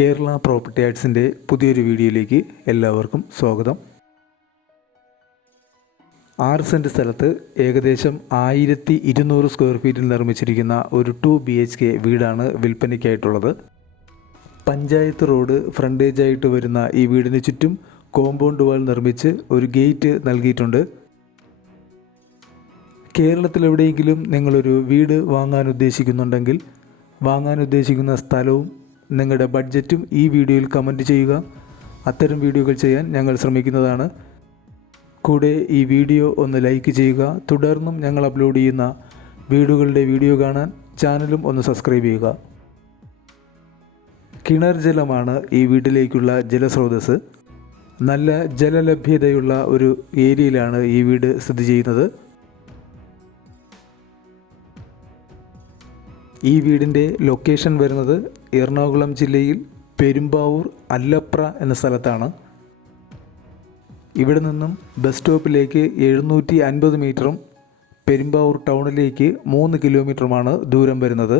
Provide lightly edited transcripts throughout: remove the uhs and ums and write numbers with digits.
Kerala property ആർട്സിൻ്റെ പുതിയൊരു വീഡിയോയിലേക്ക് എല്ലാവർക്കും സ്വാഗതം. 6 സെൻറ്റ് സ്ഥലത്ത് ഏകദേശം 1200 സ്ക്വയർ ഫീറ്റിൽ നിർമ്മിച്ചിരിക്കുന്ന ഒരു 2 BHK വീടാണ് വിൽപ്പനയ്ക്കായിട്ടുള്ളത്. പഞ്ചായത്ത് റോഡ് ഫ്രണ്ടേജായിട്ട് വരുന്ന ഈ വീടിന് ചുറ്റും കോമ്പൗണ്ട് വാൾ നിർമ്മിച്ച് ഒരു ഗേറ്റ് നൽകിയിട്ടുണ്ട്. കേരളത്തിലെവിടെയെങ്കിലും നിങ്ങളൊരു വീട് വാങ്ങാൻ ഉദ്ദേശിക്കുന്ന സ്ഥലവും നിങ്ങളുടെ ബഡ്ജറ്റും ഈ വീഡിയോയിൽ കമൻറ്റ് ചെയ്യുക. അത്തരം വീഡിയോകൾ ചെയ്യാൻ ഞങ്ങൾ ശ്രമിക്കുന്നതാണ്. കൂടെ ഈ വീഡിയോ ഒന്ന് ലൈക്ക് ചെയ്യുക. തുടർന്നും ഞങ്ങൾ അപ്ലോഡ് ചെയ്യുന്ന വീടുകളുടെ വീഡിയോ കാണാൻ ചാനലും ഒന്ന് സബ്സ്ക്രൈബ് ചെയ്യുക. കിണർ ജലമാണ് ഈ വീട്ടിലേക്കുള്ള ജലസ്രോതസ്. നല്ല ജലലഭ്യതയുള്ള ഒരു ഏരിയയിലാണ് ഈ വീട് സ്ഥിതി ചെയ്യുന്നത്. ഈ വീടിൻ്റെ ലൊക്കേഷൻ വരുന്നത് എറണാകുളം ജില്ലയിൽ പെരുമ്പാവൂർ അല്ലപ്ര എന്ന സ്ഥലത്താണ്. ഇവിടെ നിന്നും ബസ് സ്റ്റോപ്പിലേക്ക് 750 മീറ്ററും പെരുമ്പാവൂർ ടൗണിലേക്ക് 3 കിലോമീറ്ററുമാണ് ദൂരം വരുന്നത്.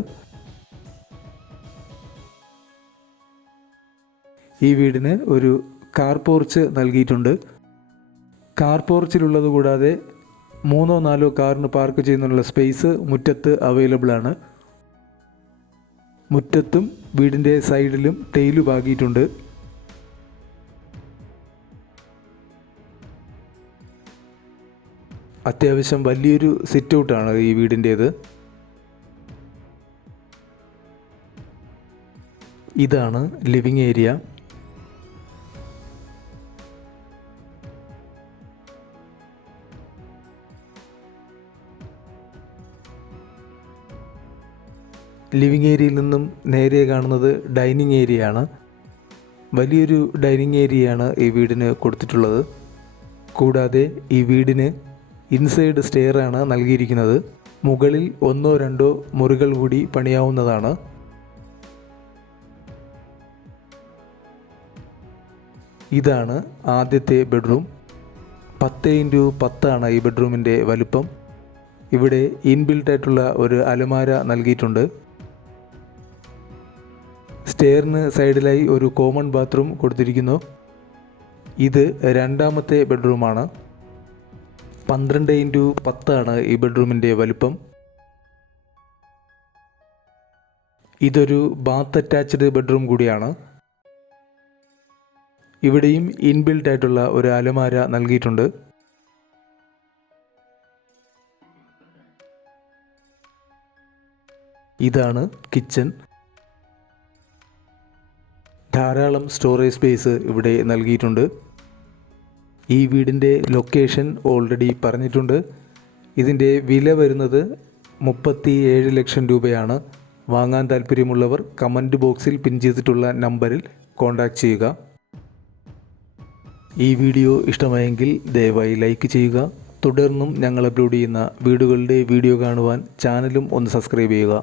ഈ വീടിന് ഒരു കാർ പോർച്ച് നൽകിയിട്ടുണ്ട്. കാർ പോർച്ചിലുള്ളത് കൂടാതെ 3-4 കാറിന് പാർക്ക് ചെയ്യുന്നതിനുള്ള സ്പേസ് മുറ്റത്ത് അവൈലബിൾ ആണ്. മുറ്റത്തും വീടിൻ്റെ സൈഡിലും ടൈല് പാകിയിട്ടുണ്ട്. അത്യാവശ്യം വലിയൊരു സിറ്റ് ഔട്ടാണ് ഈ വീടിൻ്റേത്. ഇതാണ് ലിവിങ് ഏരിയ. ലിവിങ് ഏരിയയിൽ നിന്നും നേരെ കാണുന്നത് ഡൈനിങ് ഏരിയയാണ്. വലിയൊരു ഡൈനിങ് ഏരിയയാണ് ഈ വീടിന് കൊടുത്തിട്ടുള്ളത്. കൂടാതെ ഈ വീടിന് ഇൻസൈഡ് സ്റ്റെയറാണ് നൽകിയിരിക്കുന്നത്. മുകളിൽ 1-2 മുറികൾ കൂടി പണിയാവുന്നതാണ്. ഇതാണ് ആദ്യത്തെ ബെഡ്റൂം. 10x10 ആണ് ഈ ബെഡ്റൂമിൻ്റെ വലുപ്പം. ഇവിടെ ഇൻബിൽട്ടായിട്ടുള്ള ഒരു അലമാര നൽകിയിട്ടുണ്ട്. സ്റ്റെയറിന് സൈഡിലായി ഒരു കോമൺ ബാത്റൂം കൊടുത്തിരിക്കുന്നു. ഇത് രണ്ടാമത്തെ ബെഡ്റൂമാണ്. 12x10 ആണ് ഈ ബെഡ്റൂമിൻ്റെ വലുപ്പം. ഇതൊരു ബാത്ത് അറ്റാച്ച്ഡ് ബെഡ്റൂം കൂടിയാണ്. ഇവിടെയും ഇൻബിൽട്ടായിട്ടുള്ള ഒരു അലമാര നൽകിയിട്ടുണ്ട്. ഇതാണ് കിച്ചൺ. ധാരാളം സ്റ്റോറേജ് സ്പേസ് ഇവിടെ നൽകിയിട്ടുണ്ട്. ഈ വീടിൻ്റെ ലൊക്കേഷൻ ഓൾറെഡി പറഞ്ഞിട്ടുണ്ട്. ഇതിൻ്റെ വില വരുന്നത് 37 ലക്ഷം രൂപയാണ്. വാങ്ങാൻ താല്പര്യമുള്ളവർ കമൻറ്റ് ബോക്സിൽ പിൻ ചെയ്തിട്ടുള്ള നമ്പറിൽ കോൺടാക്റ്റ് ചെയ്യുക. ഈ വീഡിയോ ഇഷ്ടമായെങ്കിൽ ദയവായി ലൈക്ക് ചെയ്യുക. തുടർന്നും ഞങ്ങൾ അപ്ലോഡ് ചെയ്യുന്ന വീടുകളുടെ വീഡിയോ കാണുവാൻ ചാനലും ഒന്ന് സബ്സ്ക്രൈബ് ചെയ്യുക.